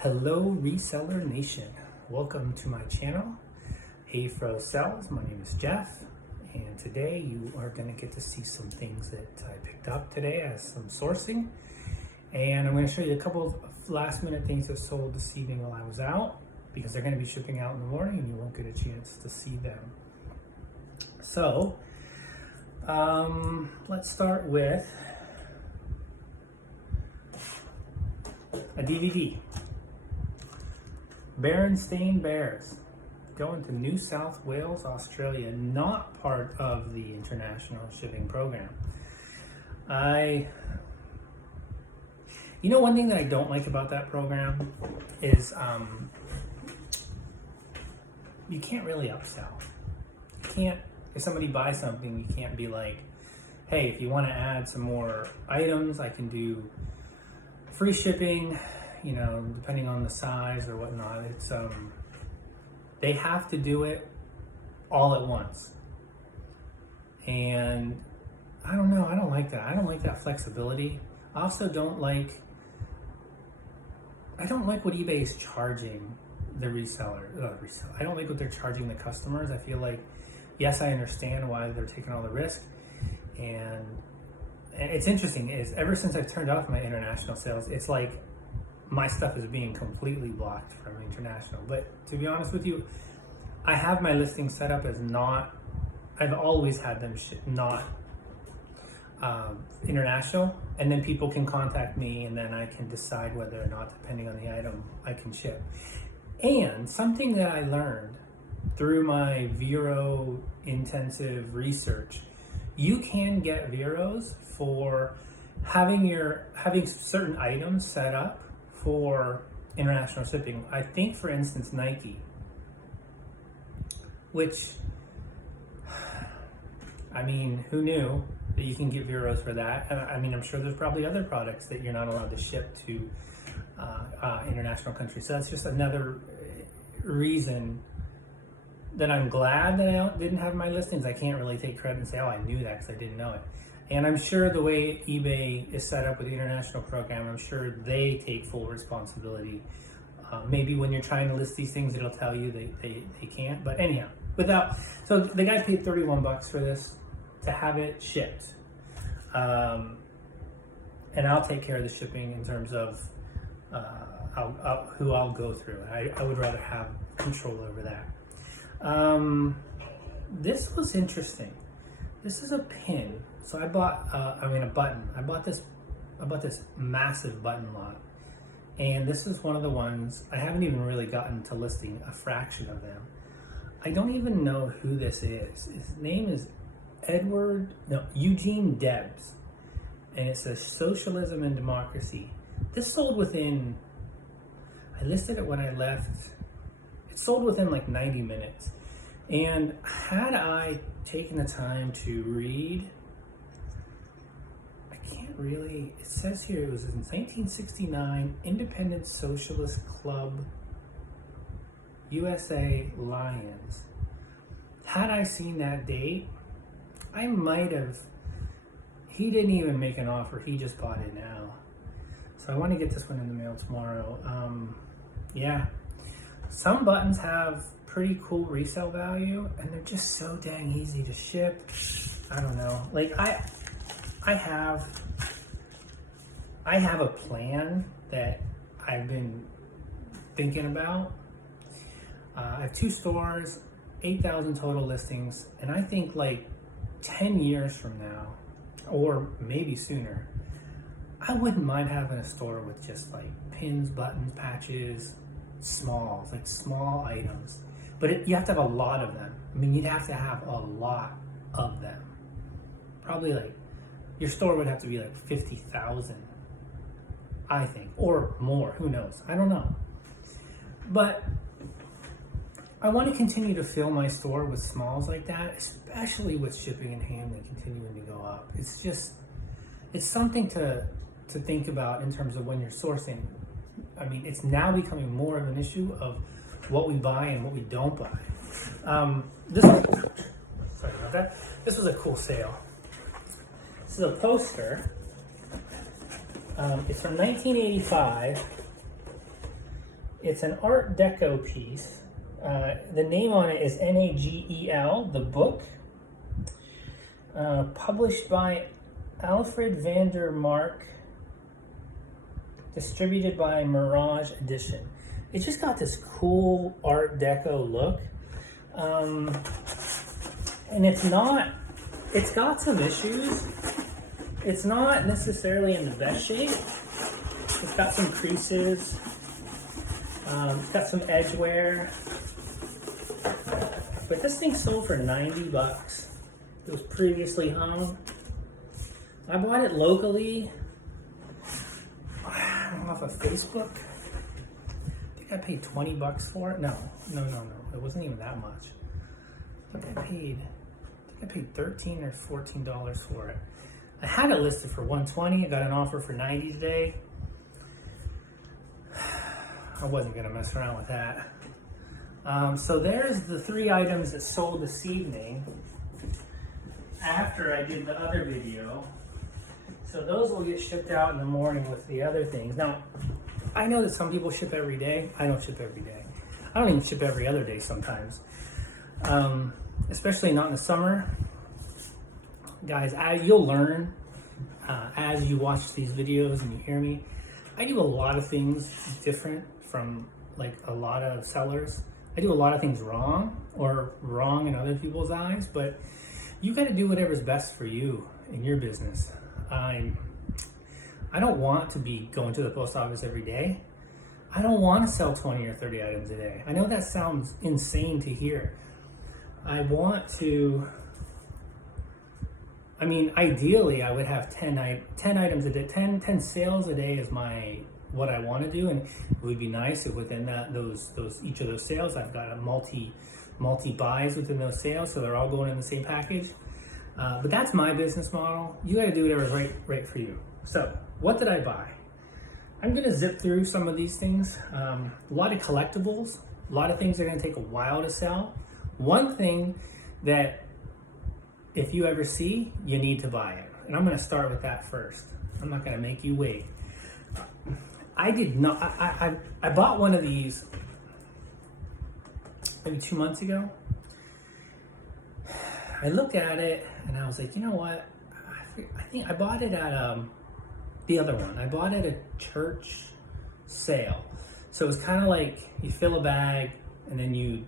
Hello Reseller Nation, welcome to my channel. Hey Fro Sells, my name is Jeff, and today you are going to get to see some things that I picked up today as some sourcing, and I'm going to show you a couple of last minute things that sold this evening while I was out, because they're going to be shipping out in the morning and you won't get a chance to see them. So let's start with a DVD. Berenstain Bears, going to New South Wales, Australia, not part of the international shipping program. One thing that I don't like about that program is you can't really upsell. You can't, if somebody buys something, you can't be like, hey, if you want to add some more items, I can do free shipping, depending on the size or whatnot. It's they have to do it all at once, and I don't know. I don't like that. I don't like that flexibility. I also don't like. I don't like what eBay is charging the reseller. I don't like what they're charging the customers. I feel like, yes, I understand why they're taking all the risk, and it's interesting. Is ever since I've turned off my international sales, it's like my stuff is being completely blocked from international. But to be honest with you, I have my listings set up as not, I've always had them not international, and then people can contact me and then I can decide whether or not, depending on the item, I can ship. And something that I learned through my Vero intensive research, you can get Veros for having certain items set up for international shipping. I think, for instance, Nike, which, I mean, who knew that you can get Veros for that? I mean, I'm sure there's probably other products that you're not allowed to ship to international countries. So that's just another reason that I'm glad that I didn't have my listings. I can't really take credit and say, oh, I knew that, because I didn't know it. And I'm sure the way eBay is set up with the international program, I'm sure they take full responsibility. Maybe when you're trying to list these things, it'll tell you they can't. But anyhow, so the guy paid $31 for this to have it shipped. And I'll take care of the shipping in terms of who I'll go through. I would rather have control over that. This was interesting. This is a pin. So I bought, a button. I bought this massive button lot, and this is one of the ones I haven't even really gotten to listing a fraction of them. I don't even know who this is. His name is Eugene Debs, and it says Socialism and Democracy. This sold within, I listed it when I left. It sold within like 90 minutes. And had I taken the time to read, I can't really, it says here it was in 1969, Independent Socialist Club, USA, Lions. Had I seen that date, I might have, he didn't even make an offer, he just bought it now. So I want to get this one in the mail tomorrow. Yeah, some buttons have pretty cool resale value, and they're just so dang easy to ship. I don't know. Like I have a plan that I've been thinking about. I have 2 stores, 8,000 total listings, and I think like 10 years from now, or maybe sooner, I wouldn't mind having a store with just like pins, buttons, patches, smalls, like small items. But you have to have a lot of them. I mean, you'd have to have a lot of them. Probably like, your store would have to be like 50,000, I think, or more, who knows? I don't know. But I want to continue to fill my store with smalls like that, especially with shipping and handling continuing to go up. It's just, it's something to think about in terms of when you're sourcing. I mean, it's now becoming more of an issue of what we buy and what we don't buy. Sorry about that. This was a cool sale. This is a poster. It's from 1985. It's an Art Deco piece. The name on it is Nagel, the book. Published by Alfred Vandermark, distributed by Mirage Edition. It just got this cool Art Deco look. And it's got some issues. It's not necessarily in the best shape. It's got some creases. It's got some edge wear. But this thing sold for 90 bucks. It was previously hung. I bought it locally off of Facebook. I think I paid 20 bucks for it. No. It wasn't even that much. I think I paid $13 or $14 for it. I had it listed for 120. I got an offer for 90 today. I wasn't gonna mess around with that. So there's the 3 items that sold this evening after I did the other video. So those will get shipped out in the morning with the other things. Now, I know that some people ship every day. I don't ship every day. I don't even ship every other day sometimes. Especially not in the summer. Guys, you'll learn as you watch these videos and you hear me. I do a lot of things different from like a lot of sellers. I do a lot of things wrong, or wrong in other people's eyes, but you got to do whatever's best for you in your business. I don't want to be going to the post office every day. I don't want to sell 20 or 30 items a day. I know that sounds insane to hear. I want to, ideally I would have 10 items a day, 10 sales a day is what I want to do, and it would be nice if within each of those sales I've got a multi buys within those sales, so they're all going in the same package. But that's my business model. You got to do whatever's right for you. So what did I buy? I'm gonna zip through some of these things. A lot of collectibles, a lot of things that are gonna take a while to sell. One thing that if you ever see, you need to buy it. And I'm gonna start with that first. I'm not gonna make you wait. I bought one of these maybe 2 months ago. I looked at it and I was like, you know what? I think I bought it at the other one. I bought it at a church sale. So it was kind of like you fill a bag and then you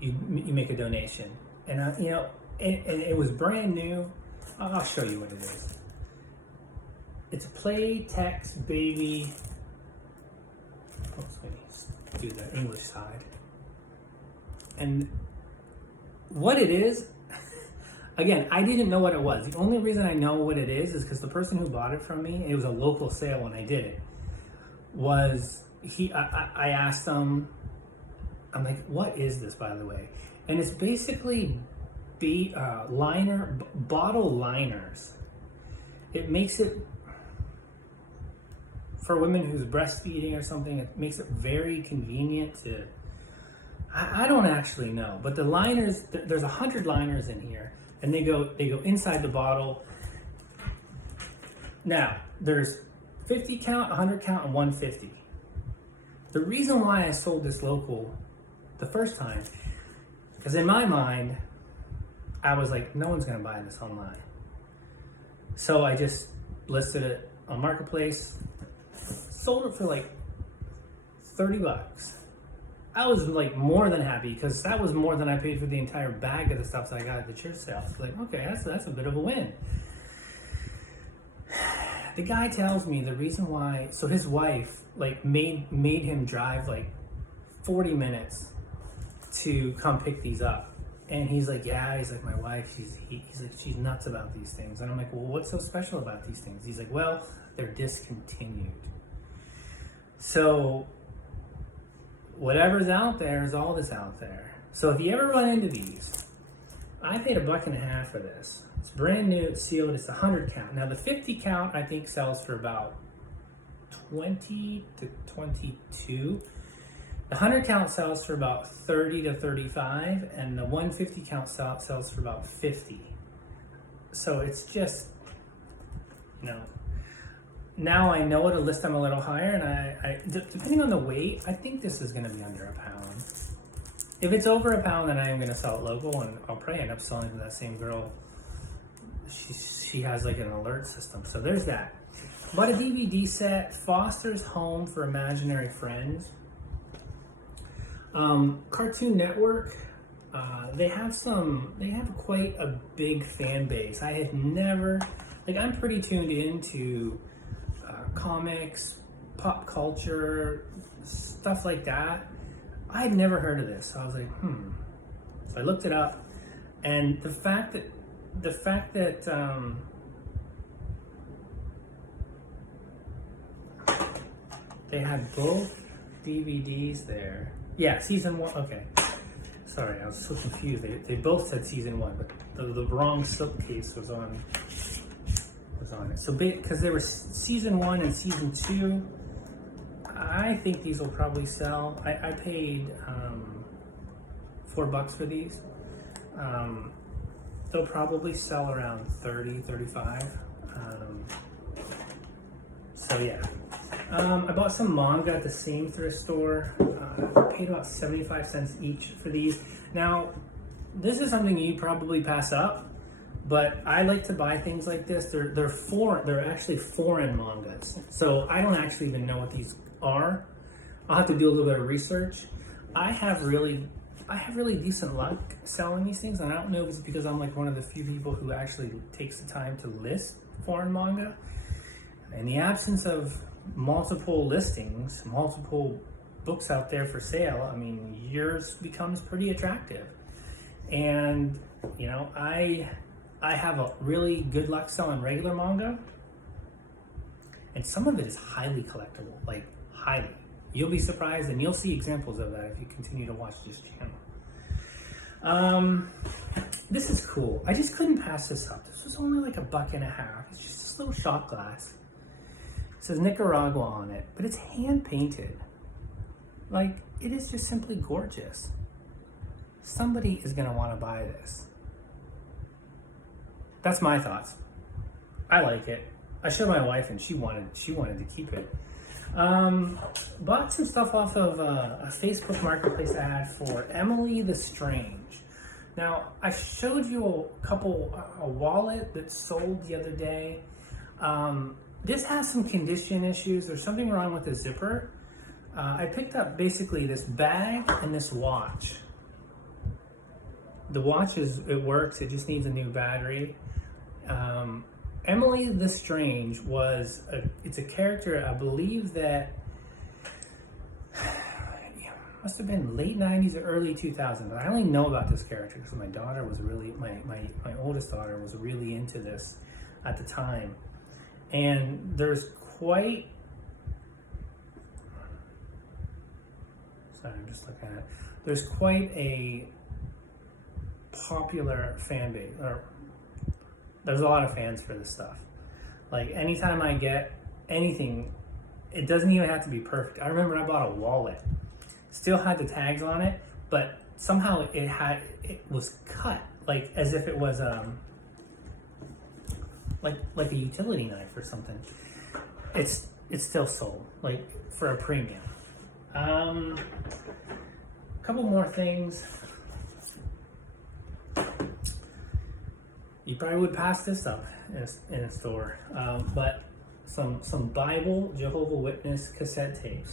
make a donation. And it was brand new. I'll show you what it is. It's a Playtex baby. Oops, let me do the English side. And what it is, again, I didn't know what it was. The only reason I know what it is because the person who bought it from me, it was a local sale when I did it, I asked them, I'm like, what is this, by the way? And it's basically bottle liners. It makes it, for women who's breastfeeding or something, it makes it very convenient to, I don't actually know, but the liners, there's 100 liners in here, and they go inside the bottle. Now, there's 50 count, 100 count, and 150. The reason why I sold this local the first time, because in my mind, I was like, no one's gonna buy this online. So I just listed it on Marketplace, sold it for like 30 bucks. I was like more than happy because that was more than I paid for the entire bag of the stuff that I got at the church sale. So like, okay, that's a bit of a win. The guy tells me the reason why, so his wife like made him drive like 40 minutes to come pick these up. And he's like, yeah, he's like, my wife, he's like, she's nuts about these things. And I'm like, well, what's so special about these things? He's like, well, they're discontinued. So whatever's out there is all that's out there. So if you ever run into these, I paid $1.50 for this. It's brand new, it's sealed, it's 100 count. Now the 50 count I think sells for about 20 to 22. The 100 count sells for about 30 to 35, and the 150 count sells for about 50. So it's just, now I know to list them a little higher, and depending on the weight, I think this is going to be under a pound. If it's over a pound, then I am going to sell it local, and I'll probably end up selling to that same girl. She has like an alert system. So there's that. Bought a DVD set, Foster's Home for Imaginary Friends. Cartoon Network, they have quite a big fan base. I had never, like, I'm pretty tuned into comics, pop culture, stuff like that. I had never heard of this. So I was like, So I looked it up, and the fact that they had both DVDs there. Yeah, season 1. Okay, sorry, I was so confused. They both said season 1, but the wrong slipcase was on it. So because they were season 1 and season 2, I think these will probably sell. I paid $4 for these. They'll probably sell around 30, 35. So yeah. I bought some manga at the same thrift store. I paid about 75 cents each for these. Now, this is something you probably pass up, but I like to buy things like this. They're actually foreign mangas. So I don't actually even know what these are. I'll have to do a little bit of research. I have really decent luck selling these things, and I don't know if it's because I'm like one of the few people who actually takes the time to list foreign manga. In the absence of multiple listings, multiple books out there for sale, I mean, yours becomes pretty attractive. And you know, I have a really good luck selling regular manga, and some of it is highly collectible, like highly. You'll be surprised, and you'll see examples of that if you continue to watch this channel. This is cool. I just couldn't pass this up. This was only like $1.50. It's just this little shot glass. It says Nicaragua on it, but it's hand painted. Like, it is just simply gorgeous. Somebody is gonna wanna buy this. That's my thoughts. I like it. I showed my wife and she wanted to keep it. Bought some stuff off of a Facebook Marketplace ad for Emily the Strange. Now, I showed you a wallet that sold the other day. This has some condition issues. There's something wrong with the zipper. I picked up basically this bag and this watch. The watch it works, it just needs a new battery. Emily the Strange it's a character, I believe that must have been late 90s or early 2000s. But I only know about this character because my daughter was really, my oldest daughter was really into this at the time. And there's quite, sorry, I'm just looking at it. There's quite a popular fan base, or there's a lot of fans for this stuff. Like, anytime I get anything, it doesn't even have to be perfect. I remember I bought a wallet, still had the tags on it, but somehow it was cut, like as if it was like a utility knife or something. It's still sold, like, for a premium. A couple more things. You probably would pass this up in a store, but some Bible Jehovah Witness cassette tapes.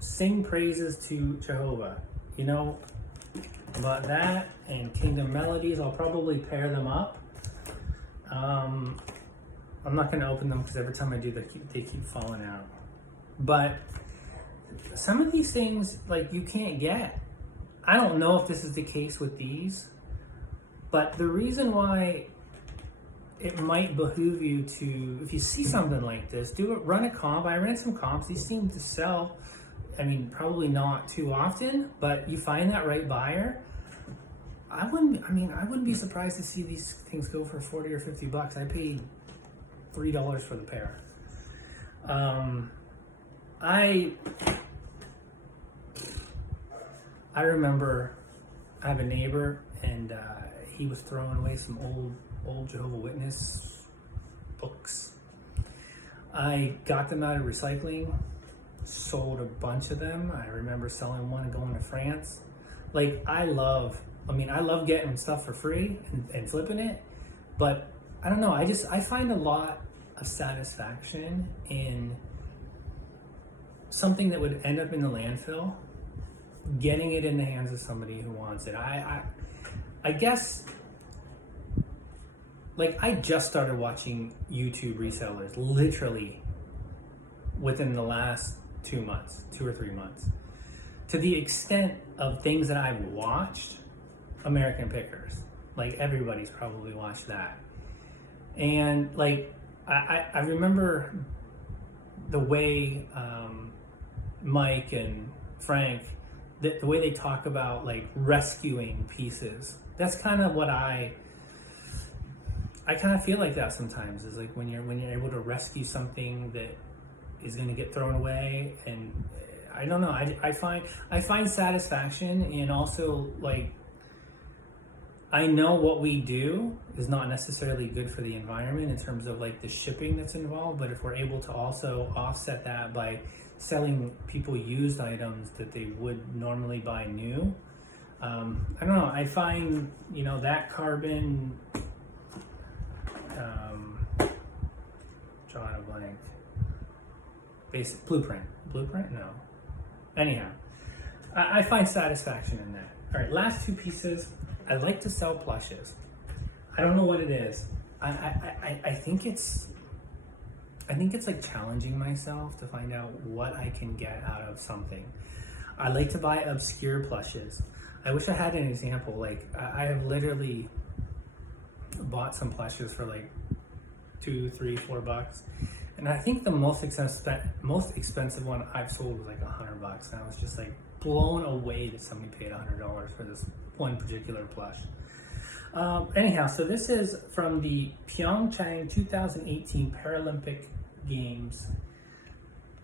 Sing praises to Jehovah. You know, about that and Kingdom Melodies. I'll probably pair them up. I'm not going to open them because every time I do, they keep falling out. But some of these things, like, you can't get. I don't know if this is the case with these, but the reason why it might behoove you to, if you see something like this, run a comp. I ran some comps. These seem to sell. I mean, probably not too often, but you find that right buyer. I wouldn't be surprised to see these things go for 40 or 50 bucks. I paid $3 for the pair. I remember I have a neighbor, and he was throwing away some old Jehovah Witness books. I got them out of recycling, sold a bunch of them. I remember selling one and going to France. Like, I love getting stuff for free and flipping it, but I don't know, I find a lot of satisfaction in something that would end up in the landfill, getting it in the hands of somebody who wants it. I guess, like, I just started watching YouTube resellers literally within the last 2 or 3 months. To the extent of things that I've watched, American Pickers. Like, everybody's probably watched that. And like, I remember the way Mike and Frank, the way they talk about like rescuing pieces. That's kind of what I kind of feel like that sometimes, is like when you're able to rescue something that is going to get thrown away. And I don't know, I find satisfaction in also, like, I know what we do is not necessarily good for the environment in terms of like the shipping that's involved, but if we're able to also offset that by selling people used items that they would normally buy new, I don't know, I find, you know, that carbon, drawing a blank, basic blueprint, no. Anyhow, I find satisfaction in that. All right, last two pieces. I like to sell plushes. I don't know what it is. I think it's like challenging myself to find out what I can get out of something. I like to buy obscure plushes. I wish I had an example. Like, I have literally bought some plushes for like $2, $3, $4, and I think the most expensive one I've sold was like $100, and I was just like blown away that somebody paid $100 for this one particular plush. Anyhow, so this is from the Pyeongchang 2018 Paralympic Games.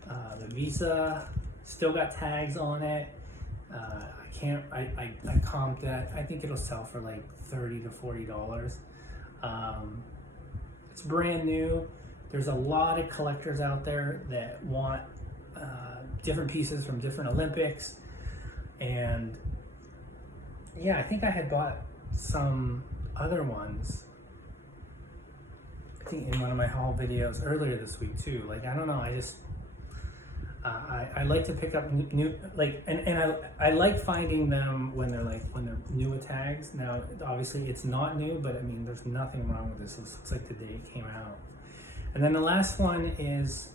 The Visa still got tags on it. I comped that. I think it'll sell for like $30 to $40. It's brand new. There's a lot of collectors out there that want different pieces from different Olympics. And yeah, I think I had bought some other ones, I think in one of my haul videos earlier this week too. Like, I don't know, I just I like to pick up new, like, and I like finding them when they're new with tags. Now obviously it's not new, but I mean, there's nothing wrong with this. This looks like the day it came out. And then the last one is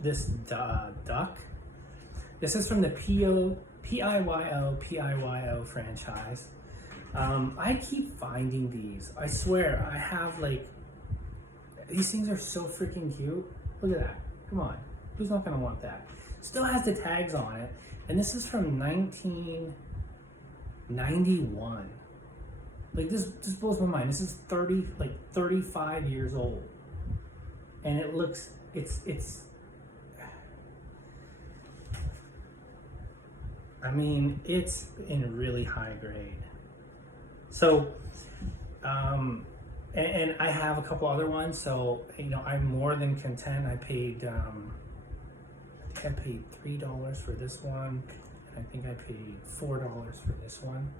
this duck. This is from the PIYO franchise. I keep finding these. I swear, I have like, these things are so freaking cute. Look at that. Come on. Who's not gonna want that? Still has the tags on it. And this is from 1991. Like, this blows my mind. This is 35 years old. And it looks, I mean, it's in really high grade. So, and I have a couple other ones, so, you know, I'm more than content. I paid, I paid $3 for this one, and I think I paid $4 for this one.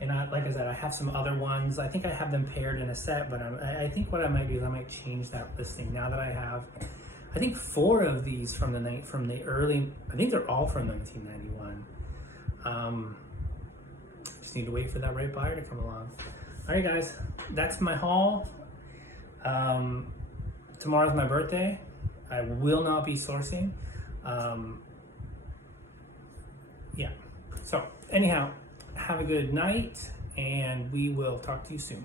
And like I said, I have some other ones. I think I have them paired in a set, but I think what I might do is I might change that listing now that I have, I think 4 of these from the early, I think they're all from 1991. Just need to wait for that right buyer to come along. All right, guys, that's my haul. Tomorrow's my birthday. I will not be sourcing. Yeah. So anyhow, have a good night, and we will talk to you soon.